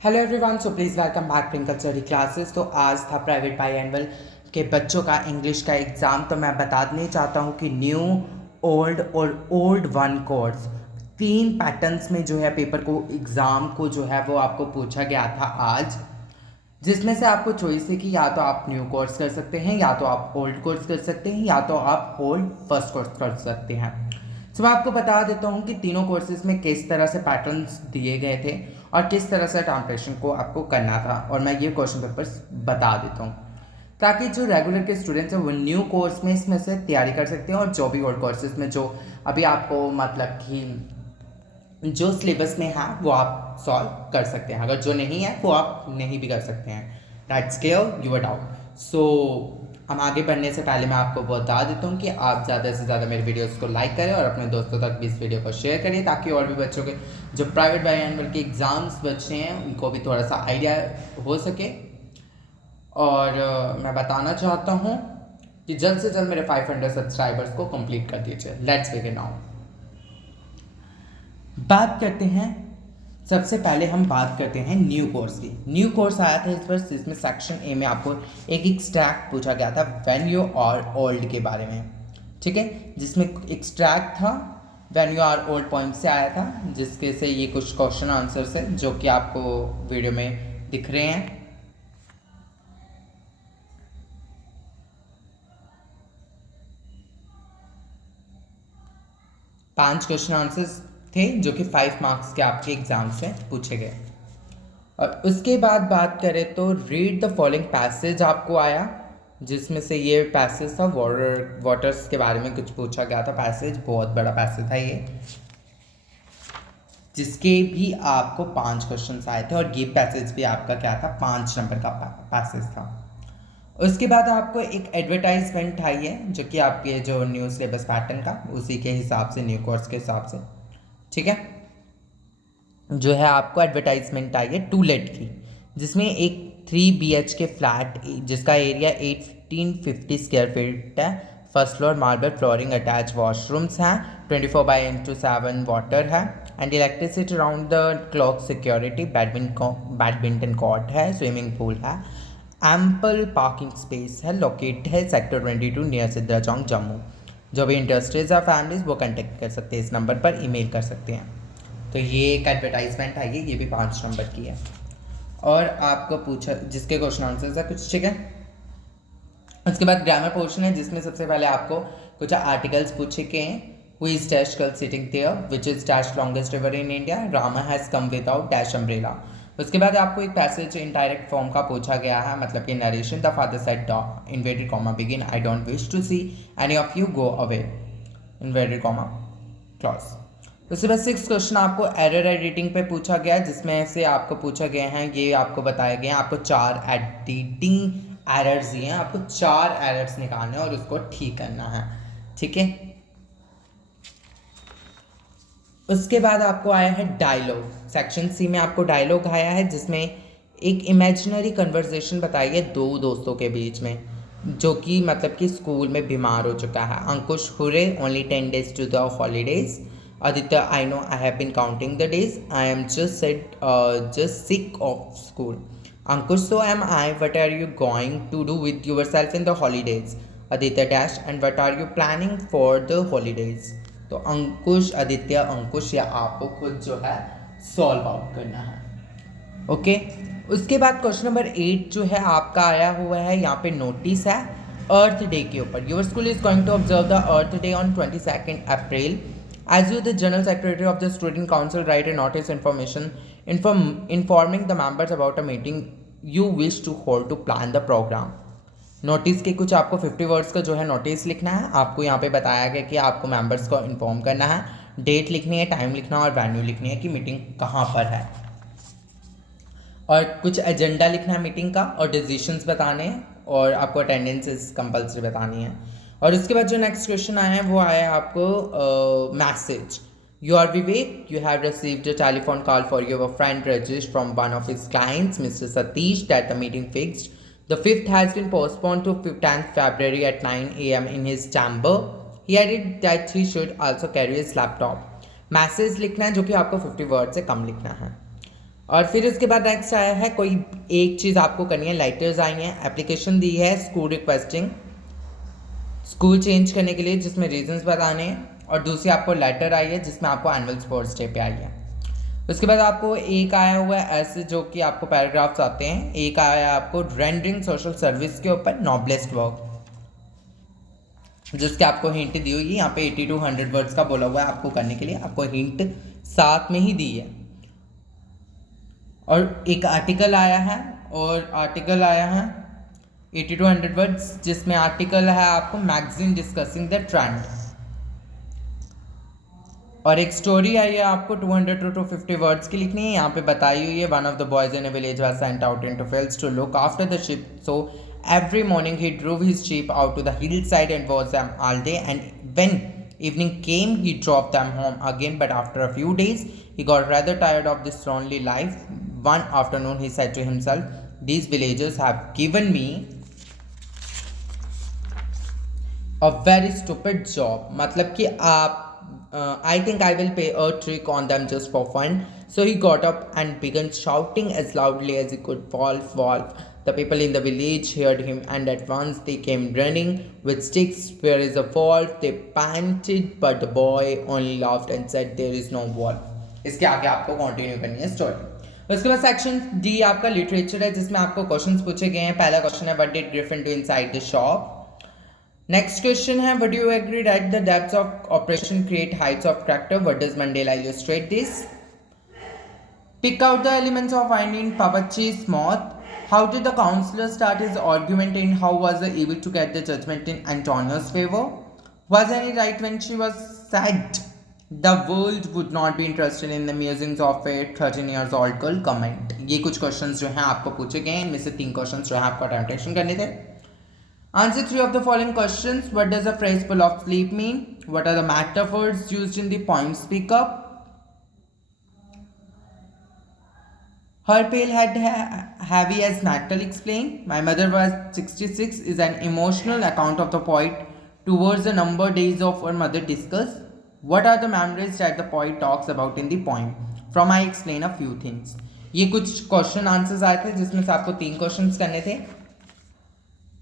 Hello everyone, so please welcome back twinkle study classes. तो आज था प्राइवेट बाईएनुअल के बच्चों का इंग्लिश का एग्ज़ाम। तो मैं बताने चाहता हूँ कि न्यू, ओल्ड और ओल्ड वन कोर्स 3 पैटर्न्स में जो है पेपर को एग्ज़ाम को जो है वो आपको पूछा गया था आज, जिसमें से आपको चॉइस है कि या तो आप न्यू कोर्स कर सकते हैं, या तो आप ओल्ड कोर्स कर सकते हैं, या तो आप ओल्ड फर्स्ट कोर्स कर सकते हैं। तो मैं आपको बता देता हूँ कि तीनों कोर्सेज में किस तरह से पैटर्न्स दिए गए थे और किस तरह से ट्रांसलेशन को आपको करना था, और मैं ये क्वेश्चन पेपर्स बता देता हूँ ताकि जो रेगुलर के स्टूडेंट्स हैं वो न्यू कोर्स में इसमें से तैयारी कर सकते हैं, और जो भी ओल्ड कोर्सेज में जो अभी आपको मतलब कि जो सिलेबस में है वो आप सॉल्व कर सकते हैं। अगर जो नहीं है वो आप नहीं भी कर सकते हैं। That's clear your doubt. So हम आगे बढ़ने से पहले मैं आपको बता देता हूँ कि आप ज़्यादा से ज़्यादा मेरे वीडियोस को लाइक करें और अपने दोस्तों तक भी इस वीडियो को शेयर करें, ताकि और भी बच्चों के जो प्राइवेट बाईएनुअल के एग्ज़ाम्स बच्चे हैं उनको भी थोड़ा सा आइडिया हो सके। और मैं बताना चाहता हूँ कि जल्द से जल्द मेरे 500 सब्सक्राइबर्स को कंप्लीट कर दीजिए। Let's begin now. बात करते हैं, सबसे पहले हम बात करते हैं न्यू कोर्स की। न्यू कोर्स आया था इस वर्ष, जिसमें सेक्शन ए में आपको एक एक्सट्रैक्ट पूछा गया था व्हेन यू आर ओल्ड के बारे में, ठीक है, जिसमें एक्सट्रैक्ट था when you are old point से आया था, जिसके से ये कुछ क्वेश्चन आंसर्स है जो कि आपको वीडियो में दिख रहे हैं। पांच क्वेश्चन आंसर्स थे जो कि 5 मार्क्स के आपके एग्जाम से पूछे गए। और उसके बाद बात करें तो रीड द फॉलोइंग पैसेज आपको आया, जिसमें से ये पैसेज था वाटर्स के बारे में कुछ पूछा गया था। पैसेज बहुत बड़ा पैसेज था ये, जिसके भी आपको 5 क्वेश्चन आए थे, और ये पैसेज भी आपका क्या था, 5 नंबर का पैसेज था। उसके बाद आपको एक एडवर्टाइजमेंट आई है जो कि आपके जो न्यू सिलेबस पैटर्न का उसी के हिसाब से, न्यू कोर्स के हिसाब से, ठीक है, जो है आपको एडवर्टाइजमेंट आई है टू लेट की, जिसमें एक 3 BHK फ्लैट जिसका एरिया 1850 स्क्वायर फीट है, first floor, marble flooring, attach washrooms हैं, 24/7 वाटर है, and electricity around the clock, security, badminton court है, स्विमिंग पूल है, एम्पल पार्किंग स्पेस है, लोकेट है सेक्टर 22 नियर सिद्रा चौक, जम्मू। जो भी इंटरेस्टेड है फैमिलीज वो कांटेक्ट कर सकते हैं, इस नंबर पर ईमेल कर सकते हैं। तो ये एक एडवर्टाइजमेंट आई है, ये भी 5 नंबर की है। और आपको पूछा जिसके क्वेश्चन आंसर्स है कुछ, ठीक है। उसके बाद ग्रामर पोर्शन है, जिसमें सबसे पहले आपको कुछ आर्टिकल्स पूछे गए हैं। Who is dash girl sitting there, which is dash longest river in India, Rama has come without dash umbrella. उसके बाद आपको एक पैसेज इनडायरेक्ट फॉर्म का पूछा गया है, मतलब कि narration, the father said inverted comma begin, I don't wish to see any of you go away, inverted comma clause. उसके बाद 6 क्वेश्चन आपको एरर एडिटिंग पे पूछा गया है, जिसमें से आपको पूछा गया है, ये आपको बताया गया है, आपको 4 एडिटिंग एरर्स दिए हैं, आपको 4 एरर्स निकालने हैं और उसको ठीक करना है, ठीक है। उसके बाद आपको आया है डायलॉग। सेक्शन सी में आपको डायलॉग आया है, जिसमें एक इमेजिनरी कन्वर्सेशन बताई है 2 दोस्तों के बीच में, जो कि मतलब कि स्कूल में बीमार हो चुका है। अंकुश, हुरे only 10 days to the holidays. Aditya, I know I have been counting the days. I am just sick of school. Ankush, so am I. What are you going to do with yourself in the holidays? Aditya dash, and what are you planning for the holidays? तो अंकुश, आदित्य, अंकुश या आपको खुद जो है solve out करना है, okay. उसके बाद क्वेश्चन नंबर 8 जो है आपका आया हुआ है, यहाँ पे नोटिस है अर्थ डे के ऊपर। Your school is going to observe the earth day on 22 April. As you, the General Secretary of the Student Council, write a notice informing the members about a meeting you wish to hold to plan the program. Notice के कुछ आपको 50 words का जो है notice लिखना है। आपको यहाँ पे बताया गया कि आपको मेंबर्स को इन्फॉर्म करना है, डेट लिखनी है, टाइम लिखना है और वेन्यू लिखनी है कि मीटिंग कहाँ पर है, और कुछ एजेंडा लिखना है मीटिंग का, और डिसीजंस बताने हैं, और आपको अटेंडेंस कंपल्सरी बतानी है। और उसके बाद जो नेक्स्ट क्वेश्चन आया है वो आया है आपको message. You are Vivek, you have received a telephone call for your friend Rajish from one of his clients mister Satish that the meeting fixed the 5th has been postponed to 10th February at 9 a.m. in his chamber. He added that he should also carry his laptop. Message लिखना है जो कि आपको 50 word से कम लिखना है। और फिर उसके बाद नेक्स्ट आया है, कोई एक चीज़ आपको करनी है, लेटर्स आई हैं, एप्लीकेशन दी है स्कूल रिक्वेस्टिंग स्कूल चेंज करने के लिए जिसमें रीजंस बताने हैं, और दूसरी आपको लेटर आई है जिसमें आपको एनुअल स्पोर्ट्स डे पे आई है। उसके बाद आपको एक आया हुआ है ऐसे जो कि आपको पैराग्राफ्स आते हैं, एक आया है आपको रेंडरिंग सोशल सर्विस के ऊपर नॉबलेस्ट वर्क, जिसके आपको हिंट दी हुई है, यहाँ पे 80 to 100 वर्ड्स का बोला हुआ है आपको करने के लिए, आपको हिंट साथ में ही दी है। और एक आर्टिकल आया है, और आर्टिकल आया है 80 to 100 वर्ड्स, जिसमें आर्टिकल है आपको मैगजीन डिस्कसिंग द ट्रेंड, और एक स्टोरी आई है आपको 200 to 250 वर्ड्स की लिखनी है। यहाँ पे बताई हुई है, one of the boys in a village was sent out into fields to look after the sheep, so every morning he drove his sheep out to the hillside and watched them all day, and when evening came he drove them home again, but after a few days he got rather tired of this lonely life. One afternoon he said to himself, these villagers have given me a very stupid job, मतलब कि आप I think I will play a trick on them just for fun. So he got up and began shouting as loudly as he could, Wolf, Wolf. The people in the village heard him, and at once they came running with sticks. Where is the wolf? They panted, but the boy only laughed and said, there is no wolf. इसके आगे आपको continue करनी है story. उसके बाद section D आपका literature है, जिसमें आपको क्वेश्चंस पूछे गए हैं। पहला क्वेश्चन है, what did Griffin do inside the shop. Next question है, would you agree that the depths of operation create heights of character? What does Mandela illustrate this? Pick out the elements of finding Papachi's moth. How did the counselor start his argument, and how was he able to get the judgment in Antonio's favor? Was Annie right when she was said the world would not be interested in the musings of a 13 years old girl? Comment. ये कुछ questions जो हैं आपको पूछे गए हैं, इनमें से 3 questions जो हैं आपको attemptation करने थे। Answer 3 of the following questions. What does the phrase full of sleep mean? What are the metaphors used in the poem Speak Up? Her pale head heavy as metal explained. My mother was 66 is an emotional account of the poet towards the number days of her mother discuss. What are the memories that the poet talks about in the poem? From I explain a few things. ये कुछ question answers आए थे जिसमें से आपको 3 questions करने थे।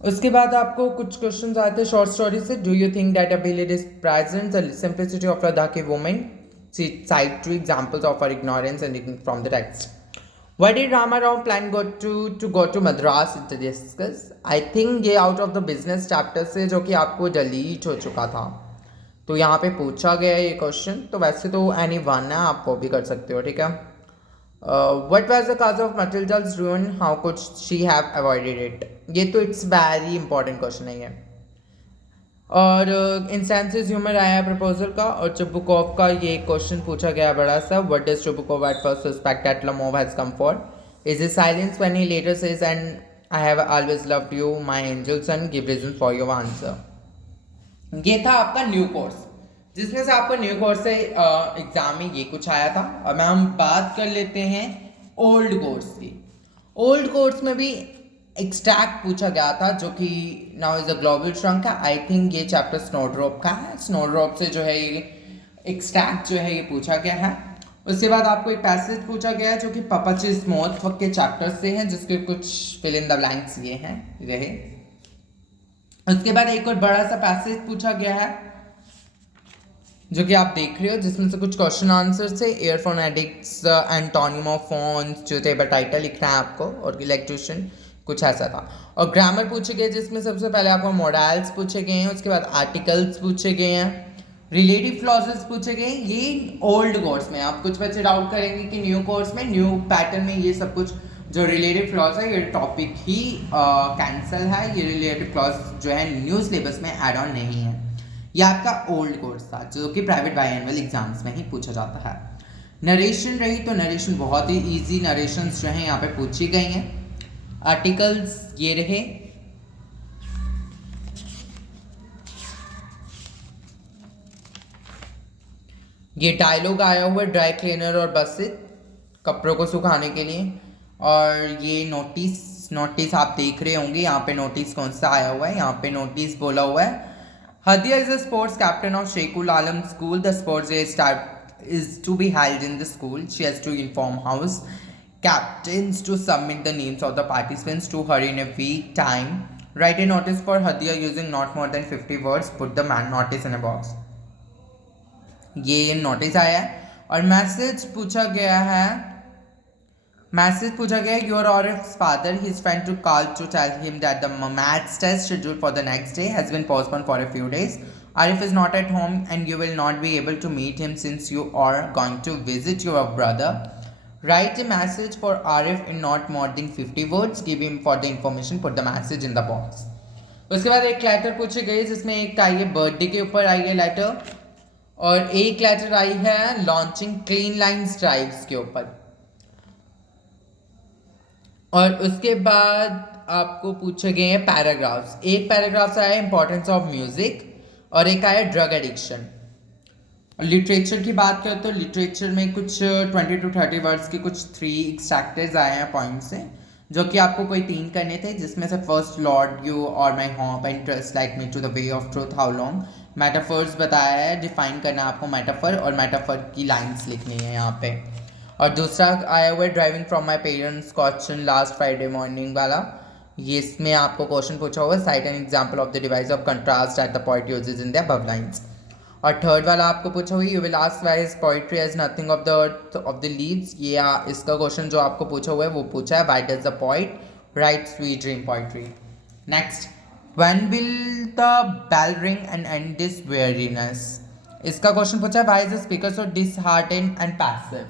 उसके बाद आपको कुछ क्वेश्चंस आए थे शॉर्ट स्टोरी से। Do you think that a village is present the simplicity of Ladakhi women, side 2 examples of her ignorance and from the text. Why did Rama Rao plan go to Madras to discuss? I think ये out of the business chapter से जो कि आपको delete हो चुका था, तो यहाँ पे पूछा गया है ये क्वेश्चन। तो वैसे तो एनी वन है, आप वो भी कर सकते हो, ठीक है। What was the cause of Matilda's ruin? How could she have avoided it? ये तो इट्स वेरी इंपॉर्टेंट क्वेश्चन है ये। और इंस्टेंसेस ह्यूमर आया है प्रपोजल का, और चुबुकोव का ये क्वेश्चन पूछा गया बड़ा सा। What does Chubukov at first suspect that Lamov has come for? Is his silence when he later says, and I have always loved you, my angel son, give reason for your answer. ये था आपका new course, जिसमें से आपको new course से exam में ये कुछ आया था। और मैं हम बात कर लेते हैं ओल्ड कोर्स की। ओल्ड कोर्स में भी एक्सट्रैक्ट पूछा गया था, जो कि now is a global shrunk है। आई थिंक ये चैप्टर स्नोड्रॉप का है। स्नोड्रॉप से जो है ये एक्सट्रैक्ट जो है ये पूछा गया है। उसके बाद आपको एक पैसेज पूछा गया है जो कि पापाचीज मौत के चैप्टर से है, जिसके कुछ फिल इन द ब्लैंक्स ये हैं रहे। उसके बाद एक और बड़ा सा पैसेज पूछा गया है जो कि आप देख रहे हो, जिसमें से कुछ क्वेश्चन आंसर से earphone addicts, antonym of phones, जो टेबल टाइटल लिखना है आपको, और इलेक्ट्रिशियन, कुछ ऐसा था। और ग्रामर पूछे गए, जिसमें सबसे पहले आपको मॉडल्स पूछे गए हैं, उसके बाद आर्टिकल्स पूछे गए हैं, रिलेटिव क्लॉजेस पूछे गए। ये ओल्ड कोर्स में। आप कुछ बच्चे डाउट करेंगे कि न्यू कोर्स में, न्यू पैटर्न में ये सब कुछ जो रिलेटिव क्लॉज है ये टॉपिक ही कैंसिल है। ये रिलेटिव क्लॉज जो है न्यू सिलेबस में एड ऑन नहीं है। ये आपका ओल्ड कोर्स था जो कि प्राइवेट बायएनुअल एग्जाम्स में ही पूछा जाता है। नरेशन रही, तो नरेशन बहुत ही इजी नरेशंस जो हैं यहाँ पे पूछी गई हैं। आर्टिकल्स ये रहे। ये डायलॉग आया हुआ है ड्राई क्लीनर और बसित, कपड़ों को सुखाने के लिए। और ये नोटिस आप देख रहे होंगे, यहाँ पे नोटिस कौन सा आया हुआ है। यहाँ पे नोटिस बोला हुआ है, Hadia is a sports captain of Sheikhul Alam School. The sports day is to be held in the school. She has to inform house captains to submit the names of the participants to her in a week time. Write a notice for Hadia using not more than 50 words. Put the man notice in a box. ये notice आया है और message पूछा गया your Arif's father, his friend to call to tell him that the maths test scheduled for the next day has been postponed for a few days. Arif is not at home and you will not be able to meet him since you are going to visit your brother. Write a message for Arif in not more than 50 words. Give him for the information. Put the message in the box. उसके बाद एक letter पूछी गई जिसमें एक आई है birthday के ऊपर आई है लेटर और एक लेटर आई है लॉन्चिंग क्लीन लाइन्स ड्राइव्स के ऊपर और उसके बाद आपको पूछे गए हैं पैराग्राफ्स. एक पैराग्राफ्स आया इंपॉर्टेंस ऑफ म्यूजिक और एक आया ड्रग एडिक्शन. लिटरेचर की बात करें तो लिटरेचर में कुछ 20 to 30 वर्ड्स के कुछ 3 एक्सट्रैक्टर्स आए हैं पॉइंट्स से जो कि आपको कोई 3 करने थे जिसमें से फर्स्ट लॉर्ड यू और my hope and trust like me to the way of truth how long. Metaphors बताया है, डिफाइन करना है आपको मेटाफर और मेटाफर की लाइन्स लिखनी है यहाँ पे. और दूसरा आया हुआ है driving from my parents question last Friday morning वाला. ये इसमें आपको क्वेश्चन पूछा हुआ है cite an example of the device of contrast at the point uses in the above lines. और थर्ड वाला आपको पूछा हुआ है you will ask why is poetry as nothing of the earth of the leaves. ये इसका question जो आपको पूछा हुआ है वो पूछा है why does the poet write sweet dream poetry. Next, when will the bell ring and and this weariness. इसका क्वेश्चन पूछा है why is the speaker so disheartened and passive.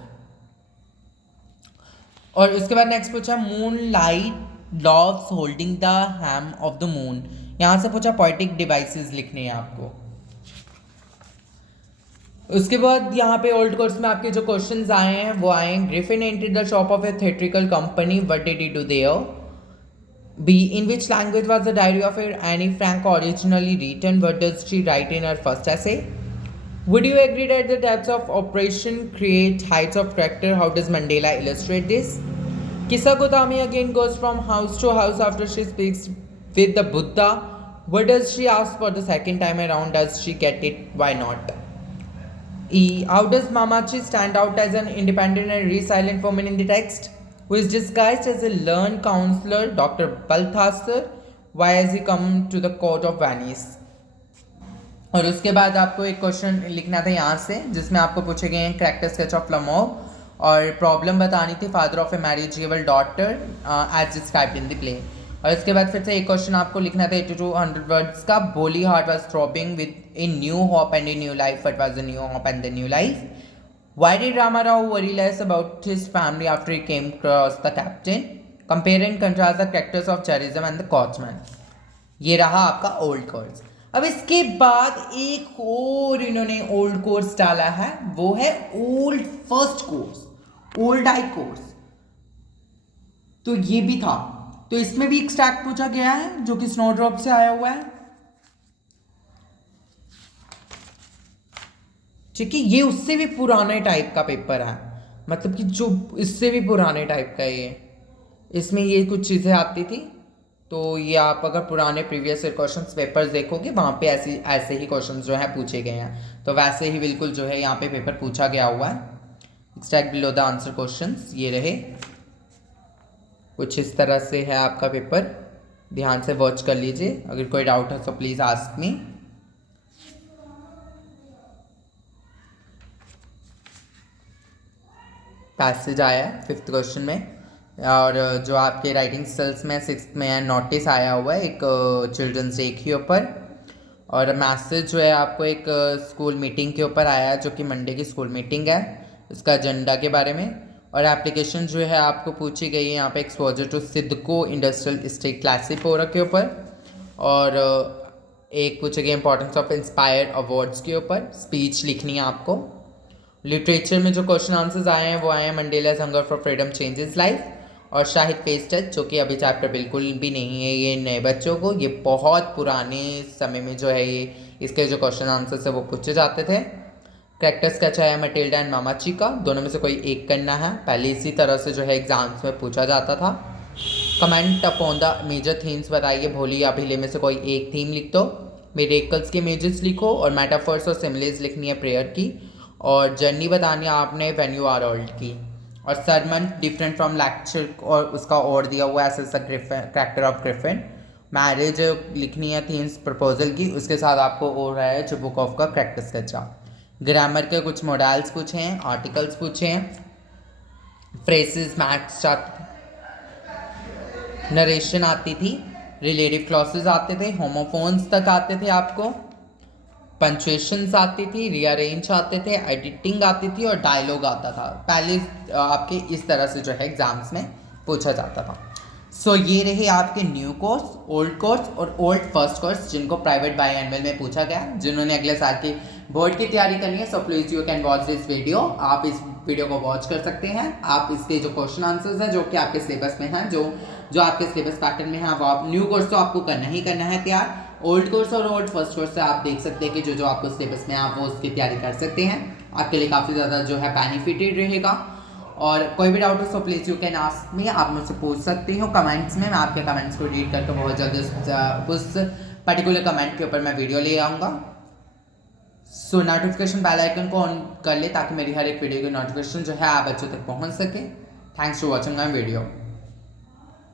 और उसके बाद नेक्स्ट पूछा moon light loves holding the hem of the moon. यहाँ से पूछा पोएटिक डिवाइसेस लिखने हैं आपको. उसके बाद यहाँ पे ओल्ड कोर्स में आपके जो क्वेश्चंस आए हैं वो आए हैं Griffin entered the shop of a theatrical company, what did he do there. B, in which language was the diary of Anne Frank originally written, what does she write in her first essay. Would you agree that the types of operation create heights of character? How does Mandela illustrate this? Kisa Gotami again goes from house to house after she speaks with the Buddha. What does she ask for the second time around? Does she get it? Why not? E. How does Mamachi stand out as an independent and resilient woman in the text? Who is disguised as a learned counselor, Dr. Balthasar? Why has he come to the court of Venice? और उसके बाद आपको एक question लिखना था यहाँ से जिसमें आपको पूछे गए हैं कैरेक्टर स्केच ऑफ लमोव और प्रॉब्लम बतानी थी father of a marriageable daughter as described in the play. और इसके बाद फिर से एक क्वेश्चन आपको लिखना था 80 to 100 वर्ड्स का. Bholi heart was throbbing with a new hope and a new life. What was the new hope and the new life. Why did Ramarao worry less about his family after he came cross the captain. Compare and contrast the characters of cherism and the coachman. ये रहा आपका old course. अब इसके बाद एक और इन्होंने old course डाला है वो है old first course, old I course. तो ये भी था. तो इसमें भी एक्सट्रैक्ट पूछा गया है जो कि स्नोड्रॉप से आया हुआ है. ठीक है, ये उससे भी पुराने टाइप का पेपर है, मतलब कि जो इससे भी पुराने टाइप का ये. इसमें ये कुछ चीज़ें आती थी. तो ये आप अगर पुराने प्रीवियस ईयर क्वेश्चंस पेपर्स देखोगे वहाँ पे ऐसे ही क्वेश्चंस जो है पूछे गए हैं. तो वैसे ही बिल्कुल जो है यहाँ पे पेपर पूछा गया हुआ है. Extract below the answer questions ये रहे. कुछ इस तरह से है आपका पेपर. ध्यान से वॉच कर लीजिए. अगर कोई डाउट है तो प्लीज़ आस्क मी. पैसेज आया है 5th क्वेश्चन में. और जो आपके राइटिंग स्किल्स में 6th में है नोटिस आया हुआ है एक चिल्ड्रंस डे के ऊपर. और मैसेज जो है आपको एक स्कूल मीटिंग के ऊपर आया है जो कि मंडे की स्कूल मीटिंग है, उसका एजेंडा के बारे में. और एप्लीकेशन जो है आपको पूछी गई है यहाँ पे एक्सपोजर टू सिद्धको इंडस्ट्रियल इस्टेट क्लासिपोरा के ऊपर. और एक पूछे गए इंपॉर्टेंस ऑफ इंस्पायर अवार्ड्स के ऊपर. स्पीच लिखनी है आपको. लिटरेचर में जो क्वेश्चन आंसर्स आए हैं वो आए हैं Mandela's hunger for freedom changes life और शाहिद फेस टच जो कि अभी चैप्टर बिल्कुल भी नहीं है ये नए बच्चों को. ये बहुत पुराने समय में जो है ये इसके जो क्वेश्चन आंसर्स है वो पूछे जाते थे. कैरेक्टर स्केच है मटिल्डा एंड मामाची का. दोनों में से कोई एक करना है. पहले इसी तरह से जो है एग्जाम्स में पूछा जाता था. Comment upon the major themes बताइए. भोली या भीले में से कोई एक थीम लिख दो. मिरेकल्स के इमेजेस लिखो और मेटाफर्स और सिमिलेज लिखनी है प्रेयर की. और जर्नी बतानी है आपने व्हेन यू आर ओल्ड की. और सरमन डिफरेंट फ्रॉम लेक्चर, और उसका और दिया हुआ है as the character of Griffin. Marriage लिखनी है थीम्स प्रपोजल की, उसके साथ आपको हो रहा है जो बुक ऑफ का करेक्ट स्केचा। ग्रामर के कुछ मॉडल्स पूछे हैं, आर्टिकल्स पूछे हैं, फ्रेजेस मैथ्स नरेशन आती थी, रिलेटिव क्लॉसेस आते थे, होमोफोन्स तक आते थे आपको, पंचुएशंस आती थी, रीअरेंज आते थे, एडिटिंग आती थी और डायलॉग आता था। पहले आपके इस तरह से जो है एग्जाम्स में पूछा जाता था। सो ये रहे आपके न्यू कोर्स, ओल्ड कोर्स और ओल्ड फर्स्ट कोर्स, जिनको प्राइवेट बाई एनुअल में पूछा गया। जिन्होंने अगले साल की बोर्ड की तैयारी करनी है, so please you can watch this video. आप इस वीडियो को वॉच कर सकते हैं। आप इसके जो क्वेश्चन आंसर्स हैं जो कि आपके सिलेबस में हैं, जो आपके सिलेबस पैटर्न में है, वो आप न्यू कोर्स तो आपको करना ही करना है तैयार। ओल्ड कोर्स और ओल्ड फर्स्ट कोर्स से आप देख सकते हैं कि जो आपको सिलेबस में आप वो उसकी तैयारी कर सकते हैं। आपके लिए काफ़ी ज़्यादा जो है बेनिफिटेड रहेगा। और कोई भी डाउट हो so please you can ask me, आप मुझसे पूछ सकती हो कमेंट्स में। मैं आपके कमेंट्स को रीड करके बहुत जल्दी उस पर्टिकुलर कमेंट के ऊपर मैं वीडियो ले आऊँगा। सो नोटिफिकेशन बेल आइकन को ऑन कर ले ताकि मेरी हर एक वीडियो की नोटिफिकेशन जो है आप बच्चों तक पहुँच सके। Thanks for watching my video.